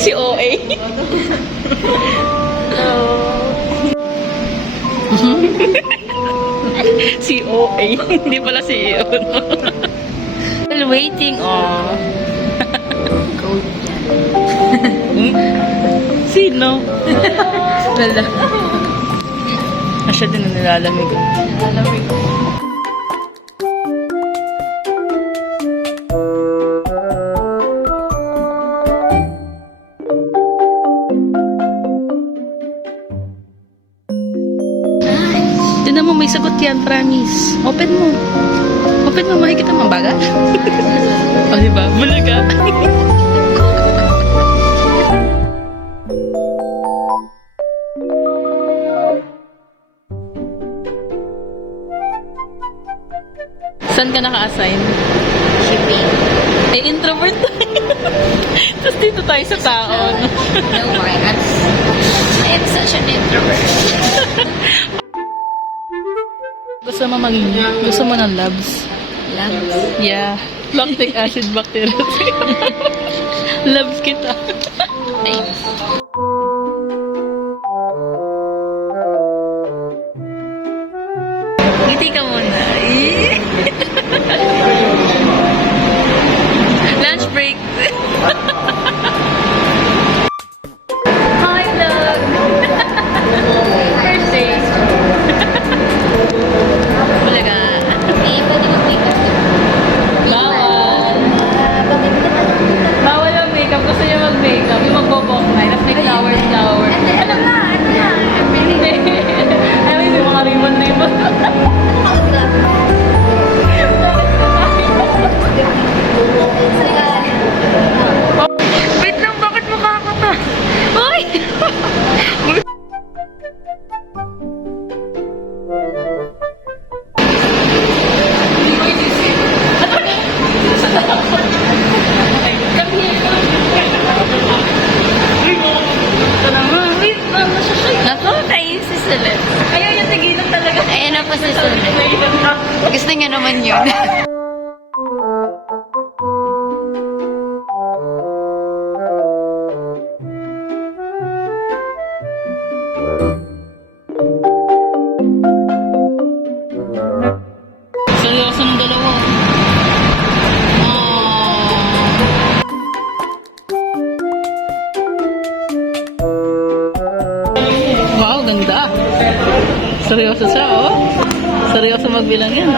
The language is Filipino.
Si OA. Si OA. Hindi pala si EO. While waiting, oh. Sino? Lala. Asya din na nilalamig. Lalamig. Tinan mo, may sagot yan, promise. Open mo. Open mo, makikita mo baga? O, diba? Bulaga. Saan ka naka-assign? Shipping. Eh, introvert tayo. Tapos dito tayo sa taon. No, why? I'm such an introvert. Gusto mo ng labs? Labs? Yeah. Lactic acid bacteria. Labs kita. Thanks. Ngiti ka muna. Lunch break. Hi, vlog. First day. Bulaga. Eh, pwede mag-makeup din. Bawal. Bawal ang makeup. Gusto niya mag-makeup. Yung magbobok na. Tapos may flower. Ano na? Hindi. Ay, may mga ribbon. Wait lang, bakit mukha ko to? Uy! Naku, kayo si Sulit. Ayaw yung tigilan talaga. Ayan na po si Sulit. Gusto niya naman yun. Seryoso ng dalawa. Wow, ganda. Seryoso siya, oh. Seryoso magbilang yan.